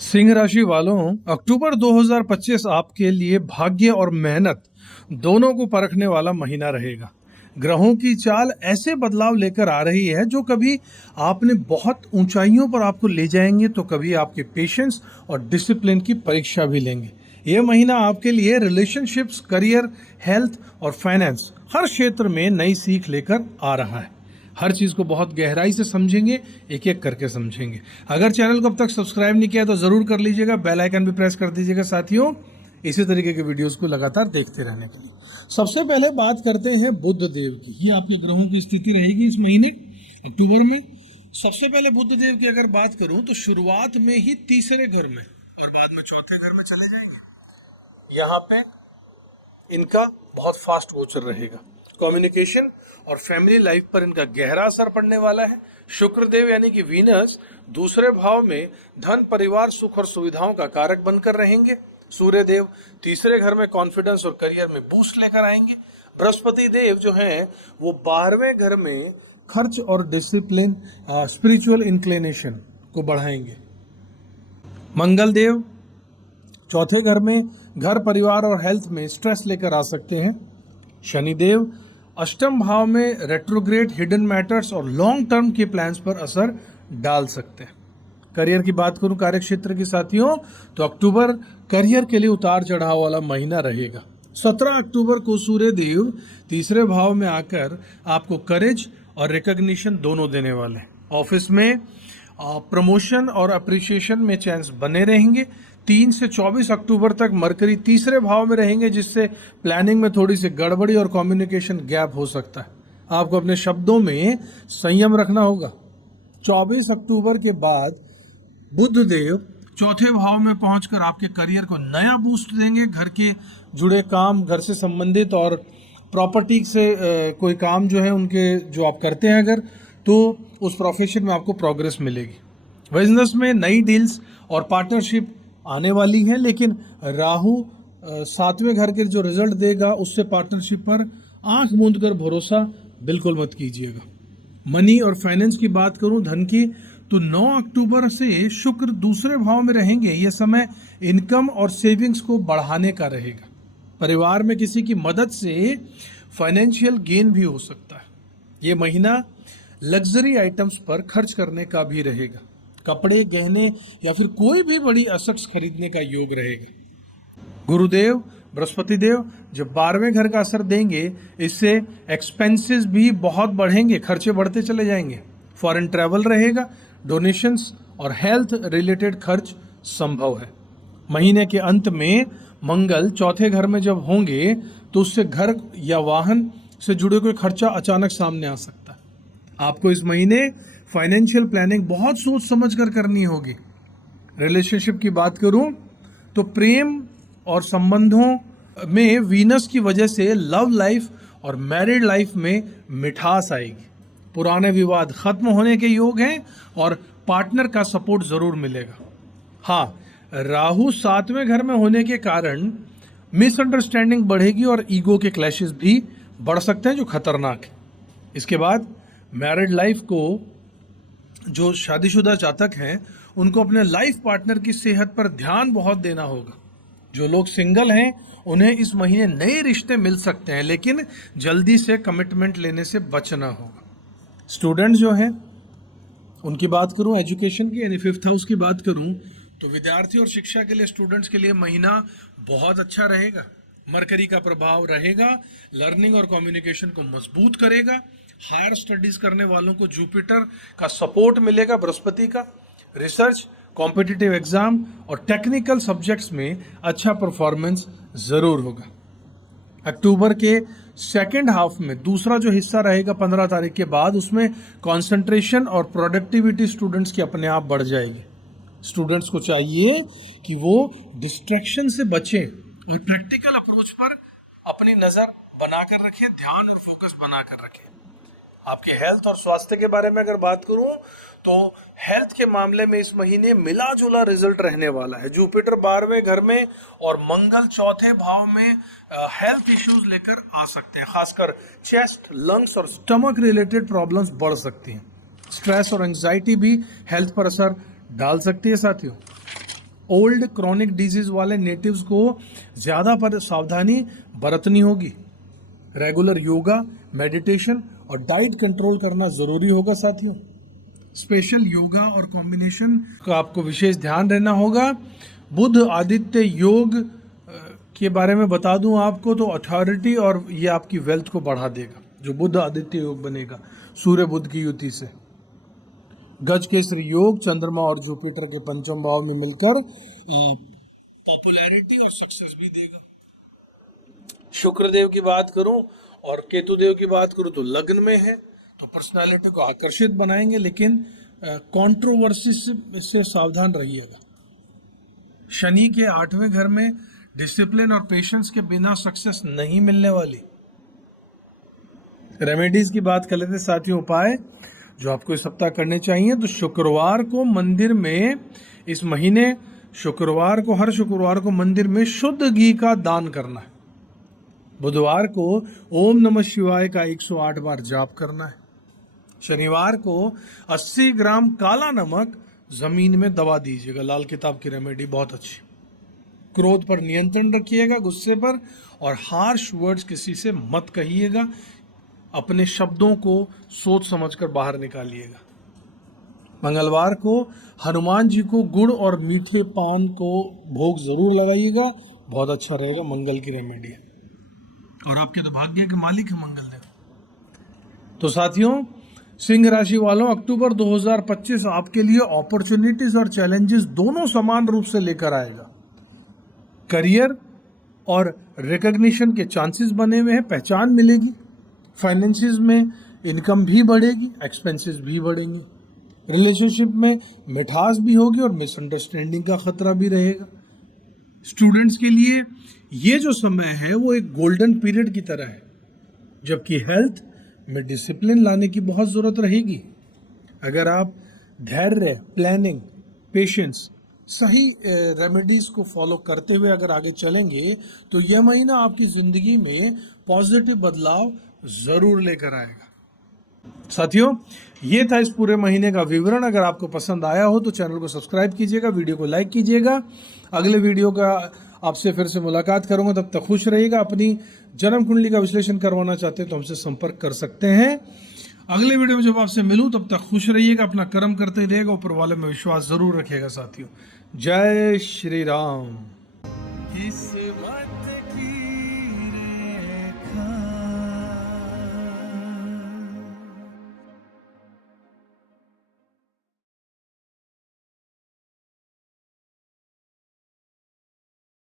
सिंह राशि वालों, अक्टूबर 2025 आपके लिए भाग्य और मेहनत दोनों को परखने वाला महीना रहेगा। ग्रहों की चाल ऐसे बदलाव लेकर आ रही है जो कभी आपने बहुत ऊंचाइयों पर आपको ले जाएंगे तो कभी आपके पेशेंस और डिसिप्लिन की परीक्षा भी लेंगे। यह महीना आपके लिए रिलेशनशिप्स, करियर, हेल्थ और फाइनेंस हर क्षेत्र में नई सीख लेकर आ रहा है। हर चीज़ को बहुत गहराई से समझेंगे, एक एक करके समझेंगे। अगर चैनल को अब तक सब्सक्राइब नहीं किया तो ज़रूर कर लीजिएगा, बेल आइकन भी प्रेस कर दीजिएगा साथियों, इसी तरीके के वीडियोस को लगातार देखते रहने के लिए। सबसे पहले बात करते हैं बुध देव की। ये आपके ग्रहों की स्थिति रहेगी इस महीने अक्टूबर में। सबसे पहले बुध देव की अगर बात करूं तो शुरुआत में ही तीसरे घर में और बाद में चौथे घर में चले जाएंगे। यहाँ पे इनका बहुत फास्ट गोचर रहेगा। कम्युनिकेशन और फैमिली लाइफ पर इनका गहरा असर पड़ने वाला है। शुक्र देव यानी कि वीनस दूसरे भाव में धन, परिवार, सुख और सुविधाओं का कारक बनकर रहेंगे। सूर्य देव तीसरे घर में कॉन्फिडेंस और करियर में बूस्ट लेकर आएंगे। बृहस्पति देव जो हैं वो 12वें घर में खर्च और डिसिप्लिन, स्पिरिचुअल इंक्लिनेशन को बढ़ाएंगे। मंगल देव चौथे घर में घर, परिवार और हेल्थ में स्ट्रेस लेकर आ सकते हैं। शनिदेव अष्टम भाव में रेट्रोग्रेड, हिडन मैटर्स और लॉन्ग टर्म के प्लान्स पर असर डाल सकते हैं। करियर की बात करूं, कार्य क्षेत्र के साथियों, तो अक्टूबर करियर के लिए उतार चढ़ाव वाला महीना रहेगा। 17 अक्टूबर को सूर्य देव तीसरे भाव में आकर आपको करेज और रिकॉग्निशन दोनों देने वाले हैं। ऑफिस में प्रमोशन और अप्रिसिएशन में चांस बने रहेंगे। 3 से 24 अक्टूबर तक मरकरी तीसरे भाव में रहेंगे, जिससे प्लानिंग में थोड़ी सी गड़बड़ी और कम्युनिकेशन गैप हो सकता है। आपको अपने शब्दों में संयम रखना होगा। 24 अक्टूबर के बाद बुध देव चौथे भाव में पहुंचकर आपके करियर को नया बूस्ट देंगे। घर के जुड़े काम, घर से संबंधित और प्रॉपर्टी से कोई काम जो है उनके जो आप करते हैं अगर, तो उस प्रोफेशन में आपको प्रोग्रेस मिलेगी। बिजनेस में नई डील्स और पार्टनरशिप आने वाली है, लेकिन राहु 7वें घर के जो रिजल्ट देगा उससे पार्टनरशिप पर आंख मूंद कर भरोसा बिल्कुल मत कीजिएगा। मनी और फाइनेंस की बात करूं, धन की, तो 9 अक्टूबर से शुक्र दूसरे भाव में रहेंगे। यह समय इनकम और सेविंग्स को बढ़ाने का रहेगा। परिवार में किसी की मदद से फाइनेंशियल गेन भी हो सकता है। ये महीना लग्जरी आइटम्स पर खर्च करने का भी रहेगा। कपड़े, गहने या फिर कोई भी बड़ी असेट्स खरीदने का योग रहेगा। गुरुदेव बृहस्पति देव जब 12वें घर का असर देंगे, इससे एक्सपेंसेस भी बहुत बढ़ेंगे, खर्चे बढ़ते चले जाएंगे। फॉरेन ट्रैवल रहेगा, डोनेशंस और हेल्थ रिलेटेड खर्च संभव है। महीने के अंत में मंगल चौथे घर में जब होंगे तो उससे घर या वाहन से जुड़े कोई खर्चा अचानक सामने आ सकता है। आपको इस महीने फाइनेंशियल प्लानिंग बहुत सोच समझ कर करनी होगी। रिलेशनशिप की बात करूं तो प्रेम और संबंधों में वीनस की वजह से लव लाइफ और मैरिड लाइफ में मिठास आएगी। पुराने विवाद खत्म होने के योग हैं और पार्टनर का सपोर्ट जरूर मिलेगा। हाँ, राहु 7वें घर में होने के कारण मिसअंडरस्टैंडिंग बढ़ेगी और ईगो के क्लैशेस भी बढ़ सकते हैं जो खतरनाक है। इसके बाद मैरिड लाइफ को जो शादीशुदा जातक हैं उनको अपने लाइफ पार्टनर की सेहत पर ध्यान बहुत देना होगा। जो लोग सिंगल हैं उन्हें इस महीने नए रिश्ते मिल सकते हैं, लेकिन जल्दी से कमिटमेंट लेने से बचना होगा। स्टूडेंट्स जो हैं उनकी बात करूं, एजुकेशन की यानी 5th हाउस की बात करूं, तो विद्यार्थी और शिक्षा के लिए, स्टूडेंट्स के लिए महीना बहुत अच्छा रहेगा। मरकरी का प्रभाव रहेगा, लर्निंग और कम्युनिकेशन को मजबूत करेगा। हायर स्टडीज करने वालों को जुपिटर का सपोर्ट मिलेगा, बृहस्पति का। रिसर्च, कॉम्पिटिटिव एग्जाम और टेक्निकल सब्जेक्ट्स में अच्छा परफॉर्मेंस जरूर होगा। अक्टूबर के सेकेंड हाफ में दूसरा जो हिस्सा रहेगा 15 तारीख के बाद, उसमें कंसंट्रेशन और प्रोडक्टिविटी स्टूडेंट्स की अपने आप बढ़ जाएगी। स्टूडेंट्स को चाहिए कि वो डिस्ट्रैक्शन से बचें और प्रैक्टिकल अप्रोच पर अपनी नज़र बनाकर रखें, ध्यान और फोकस बनाकर रखें। आपके हेल्थ और स्वास्थ्य के बारे में अगर बात करूं तो हेल्थ के मामले में इस महीने मिला जुला रिजल्ट रहने वाला है। जुपिटर 12वें घर में और मंगल चौथे भाव में हेल्थ इश्यूज लेकर आ सकते हैं। खासकर चेस्ट, लंग्स और स्टमक रिलेटेड प्रॉब्लम्स बढ़ सकती हैं। स्ट्रेस और एंजाइटी भी हेल्थ पर असर डाल सकती है साथियों। ओल्ड क्रॉनिक डिजीज वाले नेटिव्स को ज़्यादा पर सावधानी बरतनी होगी। रेगुलर योगा, मेडिटेशन और डाइट कंट्रोल करना ज़रूरी होगा साथियों। स्पेशल योगा और कॉम्बिनेशन का आपको विशेष ध्यान रहना होगा। बुध आदित्य योग के बारे में बता दूं आपको तो अथॉरिटी और ये आपकी वेल्थ को बढ़ा देगा, जो बुध आदित्य योग बनेगा सूर्य बुध की युति से। गज केसरी योग चंद्रमा और जुपिटर के पंचम भाव में मिलकर पॉपुलैरिटी और सक्सेस भी देगा। शुक्र देव की बात करूं और केतु देव की बात करूं तो लग्न में है, तो पर्सनालिटी को आकर्षित बनाएंगे, लेकिन कंट्रोवर्सी से सावधान रहिएगा। शनि के 8वें घर में डिसिप्लिन और पेशेंस के बिना सक्सेस नहीं मिलने वाली। रेमेडीज की बात कर लेते साथियों, उपाय जो आपको इस सप्ताह करने चाहिए। तो शुक्रवार को मंदिर में, इस महीने शुक्रवार को, हर शुक्रवार को मंदिर में शुद्ध घी का दान करना है। बुधवार को ओम नमः शिवाय का 108 बार जाप करना है। शनिवार को 80 ग्राम काला नमक जमीन में दबा दीजिएगा। लाल किताब की रेमेडी बहुत अच्छी। क्रोध पर नियंत्रण रखिएगा, गुस्से पर, और हार्श वर्ड्स किसी से मत कहिएगा। अपने शब्दों को सोच समझकर बाहर निकालिएगा। मंगलवार को हनुमान जी को गुड़ और मीठे पान को भोग जरूर लगाइएगा, बहुत अच्छा रहेगा। मंगल की रेमेडी है और आपके तो भाग्य के मालिक है मंगल देव। तो साथियों, सिंह राशि वालों, अक्टूबर 2025 आपके लिए अपॉर्चुनिटीज और चैलेंजेस दोनों समान रूप से लेकर आएगा। करियर और रिकॉग्निशन के चांसेस बने हुए हैं, पहचान मिलेगी। फाइनेंसिस में इनकम भी बढ़ेगी, एक्सपेंसेस भी बढ़ेंगे। रिलेशनशिप में मिठास भी होगी और मिसअंडरस्टैंडिंग का खतरा भी रहेगा। स्टूडेंट्स के लिए ये जो समय है वो एक गोल्डन पीरियड की तरह है, जबकि हेल्थ में डिसिप्लिन लाने की बहुत ज़रूरत रहेगी। अगर आप धैर्य, प्लानिंग, पेशेंस, सही रेमेडीज को फॉलो करते हुए अगर आगे चलेंगे तो यह महीना आपकी ज़िंदगी में पॉजिटिव बदलाव ज़रूर लेकर आएगा। साथियों, ये था इस पूरे महीने का विवरण। अगर आपको पसंद आया हो तो चैनल को सब्सक्राइब कीजिएगा, वीडियो को लाइक कीजिएगा। अगले वीडियो का आपसे फिर से मुलाकात करूंगा, तब तक खुश रहिएगा। अपनी जन्म कुंडली का विश्लेषण करवाना चाहते हैं तो हमसे संपर्क कर सकते हैं। अगले वीडियो में जब आपसे मिलूं तब तक खुश रहिएगा, अपना कर्म करते रहिएगा, ऊपर वाले में विश्वास जरूर रखिएगा साथियों। जय श्री राम।